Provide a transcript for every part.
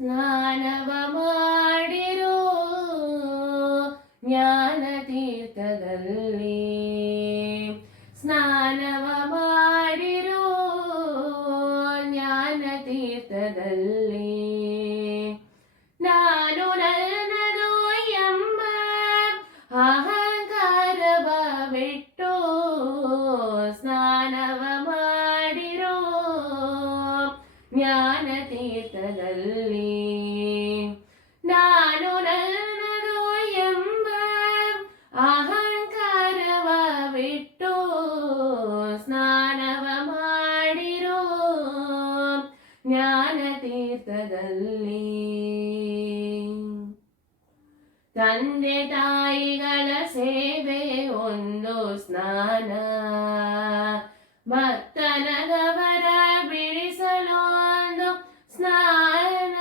ಸ್ನಾನವ ಮಾಡಿರೋ ಜ್ಞಾನ ತೀರ್ಥದಲ್ಲಿ, ಸ್ನಾನವ ಮಾಡಿರೋ ಜ್ಞಾನ ತೀರ್ಥದಲ್ಲಿ. ನಾನು ನನ್ನದು ಎಂಬ ಅಹಂಕಾರವ ಬಿಟ್ಟು ಸ್ನಾನವ ಮಾಡಿರೋ ಜ್ಞಾನ ತೀರ್ಥದಲ್ಲಿ. ನಾನು ನನ್ನದು ಎಂಬ ಅಹಂಕಾರವ ಬಿಟ್ಟು ಸ್ನಾನವ ಮಾಡಿರೋ ಜ್ಞಾನ ತೀರ್ಥದಲ್ಲಿ. ತಂದೆ ತಾಯಿಗಳ ಸೇವೆ ಒಂದು ಸ್ನಾನ, ಭಕ್ತನಗವರ ಬಿಡಿಸಲೊಂದು ಸ್ನಾನ.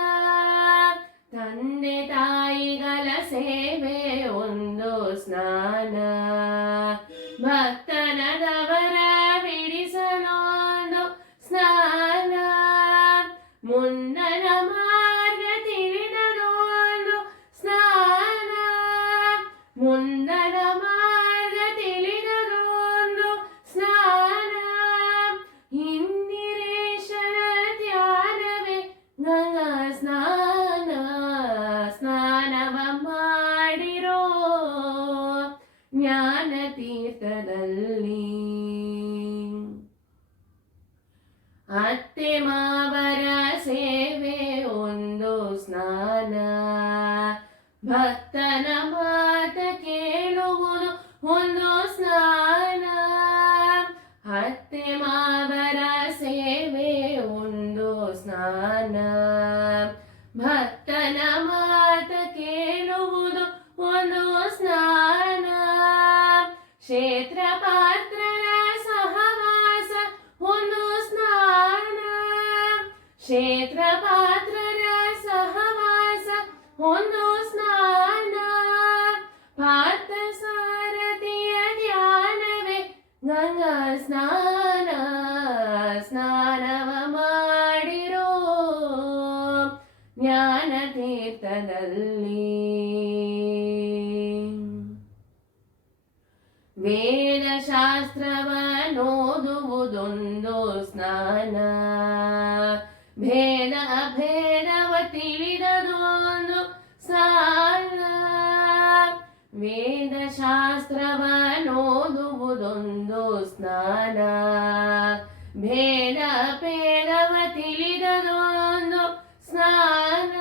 ತಂದೆ ತಾಯಿಗಳ ಸೇವೆ ಒಂದು ಸ್ನಾನ, ಭಕ್ತನಗವರ ಬಿಡಿಸಲೊಂದು ಸ್ನಾನ. ಮುಂದನ ಮಾರ್ಗ ತಿಳಿದದೊಂದು ಸ್ನಾನ, ಮುಂದನ ಮಾರ್ಗ ತಿಳಿದದೊಂದು ಸ್ನಾನ. ಇಂದಿರೇಶನ ಧ್ಯಾನವೇ ಗಂಗಾ ಸ್ನಾನ, ಸ್ನಾನವ ಮಾಡಿರೋ ಜ್ಞಾನ ತೀರ್ಥದಲ್ಲಿ. ಅತ್ತೆ ಮಾವರ ಸೇವೆ ಒಂದು ಸ್ನಾನ, ಭಕ್ತನ ಮಾತ ಕೇಳುವುದು ಒಂದು ಸ್ನಾನ. ಅತ್ತೆ ಮಾವರ ಸೇವೆ ಒಂದು ಸ್ನಾನ, ಭಕ್ತನ ಮಾತ ಕೇಳುವುದು ಒಂದು ಸ್ನಾನ. ಕ್ಷೇತ್ರ ಪಾತ್ರರ ಸಹವಾಸ ಒಂದು ಸ್ನಾನ, ಕ್ಷೇತ್ರ ಪಾತ್ರರ ಸಹವಾಸ ಒಂದು ಸ್ನಾನ. ಪಾರ್ಥ ಸಾರಥಿಯ ಧ್ಯಾನವೇ ಗಂಗಾ ಸ್ನಾನ, ಸ್ನಾನವ ಮಾಡಿರೋ ಜ್ಞಾನ ತೀರ್ಥದಲ್ಲಿ. ವೇದ ಶಾಸ್ತ್ರವನ್ನೋದುವುದೊಂದು ಸ್ನಾನ, ಭೇದ ಅಭೇದವ ತಿಳಿದದೊಂದು ಸ್ನಾನ. ವೇದ ಶಾಸ್ತ್ರವನ್ನೋದುವುದೊಂದು ಸ್ನಾನ, ಭೇದ ಭೇದವ ತಿಳಿದದೊಂದು ಸ್ನಾನ.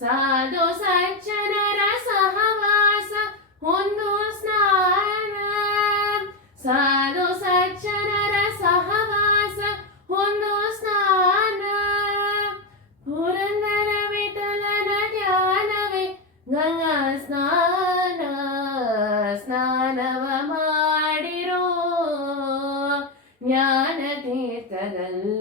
ಸಾಧು ಸಜ್ಜನರ ಸಹವಾಸ ಒಂದು ಸ್ನಾನ, ಸಾಧು ಸಜ್ಜನರ ಸಹವಾಸ ಒಂದು ಸ್ನಾನ. ಪುರಂದರ ವಿಠಲನ ಧ್ಯಾನವೇ ಗಂಗಾ ಸ್ನಾನ, ಸ್ನಾನವ ಮಾಡಿರೋ ಜ್ಞಾನ ತೀರ್ಥದಲ್ಲಿ.